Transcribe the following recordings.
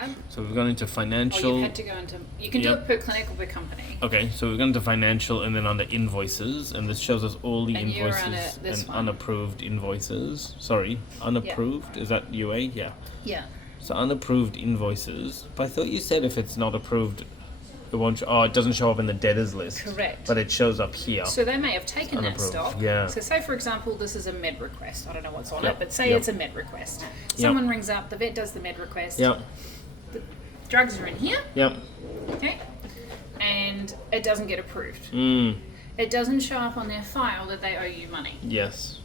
tab. So we've gone into Oh, financial. you've had to go into... You can do it per clinic or per company. Okay, so we've gone into financial and then on the invoices, and this shows us all the And you're on invoices this and one. unapproved invoices. Sorry, unapproved? Is that UA? Yeah. Yeah. So unapproved invoices. But I thought you said if it's not approved, it won't. It doesn't show up in the debtors list. Correct. But it shows up here. So they may have taken that Unapproved. stock. Yeah. So say, for example, this is a med request. I don't know what's on Yep. it, but say Yep. it's a med request. Someone rings up, the vet does the med request. Yep. The drugs are in here. Yep. Okay. And it doesn't get approved. Mm. It doesn't show up on their file that they owe you money. Yes.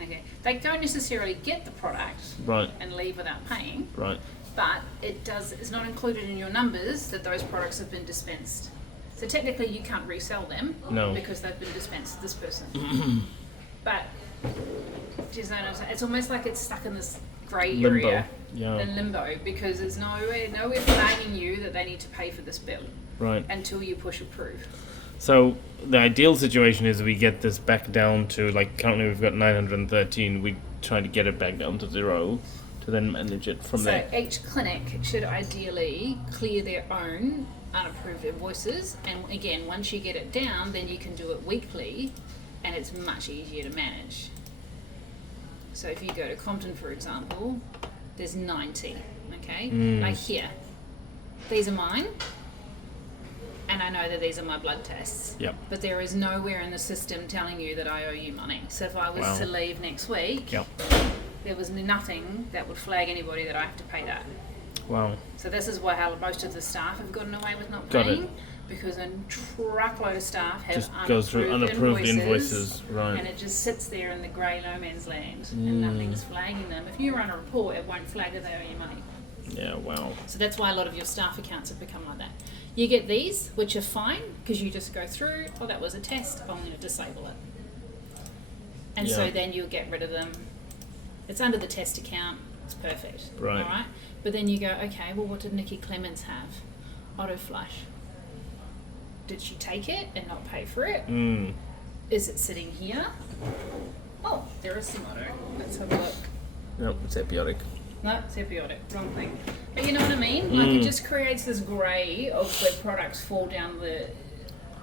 Okay. They don't necessarily get the product Right. and leave without paying, Right. but it's not included in your numbers that those products have been dispensed. So technically you can't resell them because they've been dispensed to this person. But do you know what I'm saying? It's almost like it's stuck in this grey area. In limbo, because there's nowhere flagging you that they need to pay for this bill. Right. Until you push approve. So the ideal situation is we get this back down to, like, currently we've got 913. We try to get it back down to 0 to then manage it from there. So each clinic should ideally clear their own unapproved invoices, and again, once you get it down, then you can do it weekly, and it's much easier to manage. So if you go to Compton, for example, there's 90. Okay, like here, these are mine. And I know that these are my blood tests. Yep. But there is nowhere in the system telling you that I owe you money. So if I was to leave next week, there was nothing that would flag anybody that I have to pay that. Wow. So this is how most of the staff have gotten away with not Got paying. it. Because a truckload of staff have Just goes through unapproved invoices. Right. And it just sits there in the grey no man's land. And nothing's flagging them. If you run a report, it won't flag that they owe you money. Yeah, wow. So that's why a lot of your staff accounts have become like that. You get these, which are fine, because you just go through, oh, that was a test, I'm going to disable it. And so then you'll get rid of them. It's under the test account, it's perfect. Right. All right? But then you go, okay, well, what did Nikki Clements have? Auto flush. Did she take it and not pay for it? Is it sitting here? Oh, there is some auto. Let's have a look. Nope, it's epiotic. No, it's epiotic. Wrong thing. But you know what I mean? Like, it just creates this grey of where products fall down the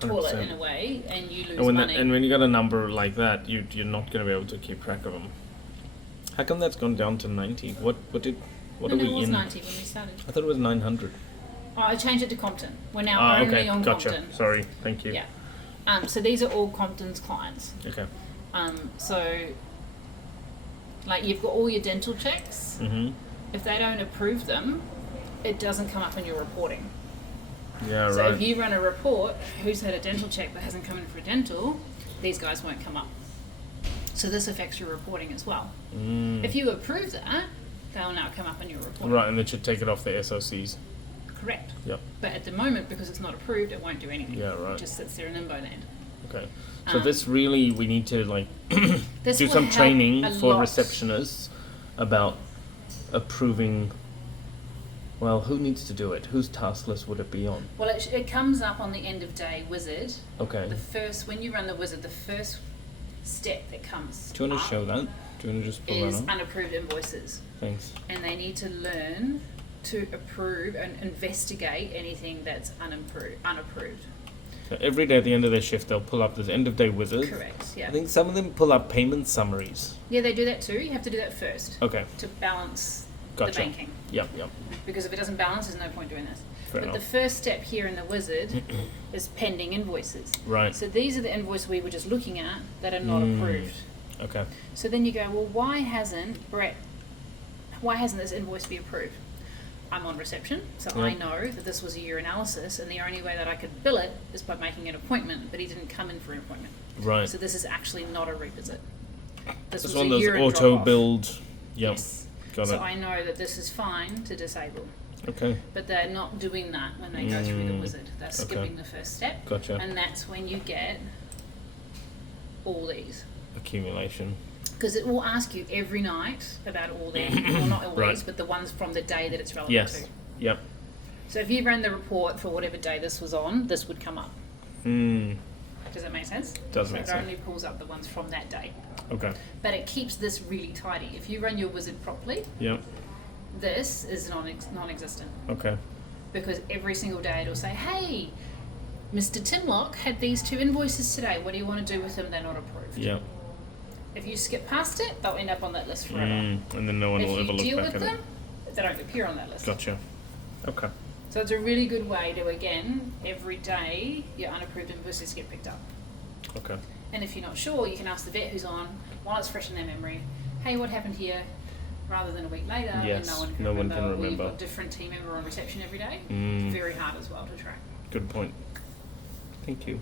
toilet 100%. in a way, and you lose money. And when you got a number like that, you're not going to be able to keep track of them. How come that's gone down to 90? What are we in? It was 90 when we started. I thought it was 900. Oh, I changed it to Compton. We're now only on gotcha. Compton. Sorry, thank you. Yeah. So these are all Compton's clients. Okay. So, like, you've got all your dental checks. Mm-hmm. If they don't approve them, it doesn't come up in your reporting. Yeah, So right. if you run a report, who's had a dental check but hasn't come in for dental, these guys won't come up. So this affects your reporting as well. If you approve that, they'll now come up in your reporting. Right, and it should take it off the SOCs. Correct. Yep. But at the moment, because it's not approved, it won't do anything. Yeah, right. It just sits there in limbo land. Okay. So this really, we need to, like, This do will some help training a for lot. receptionists about approving. Well, who needs to do it? Whose task list would it be on? Well, it comes up on the end of day wizard. Okay. When you run the wizard, the first step that comes Do you want to up show that? Do you want to just pull is that up? unapproved invoices. Thanks. And they need to learn to approve and investigate anything that's unapproved. So every day at the end of their shift, they'll pull up this end of day wizard. Correct, yeah. I think some of them pull up payment summaries. Yeah, they do that too. You have to do that first Okay. to balance Gotcha. the banking. Yep. Because if it doesn't balance, there's no point doing this. Fair But enough. the first step here in the wizard is pending invoices. Right. So these are the invoices we were just looking at that are not approved. Okay. So then you go, well, why hasn't this invoice be approved? I'm on reception, so I know that this was a year analysis, and the only way that I could bill it is by making an appointment, but he didn't come in for an appointment. Right. So this is actually not a revisit. This This was one a those urine auto drop-off. build. Yep. Yes. Got So it. I know that this is fine to disable. Okay. But they're not doing that when they go through the wizard. They're skipping the first step. Gotcha. And that's when you get all these. Accumulation. Because it will ask you every night about all their, well, not always, Right. but the ones from the day that it's relevant Yes. to. Yep. So if you ran the report for whatever day this was on, this would come up. Does that make sense? Does so make it sense. only pulls up the ones from that day. Okay. But it keeps this really tidy. If you run your wizard properly, Yep. This is non-existent. Okay. Because every single day it'll say, hey, Mr. Timlock had these 2 invoices today. What do you want to do with them? They're not approved. Yeah. If you skip past it, they'll end up on that list forever. And then no one will ever look back at it. If you deal with them, they don't appear on that list. Gotcha. Okay. So it's a really good way to, again, every day your unapproved invoices get picked up. Okay. And if you're not sure, you can ask the vet who's on, while it's fresh in their memory, hey, what happened here? Rather than a week later, Yes, when no one can remember. We've got a different team member on reception every day. Mm. Very hard as well to track. Good point. Thank you.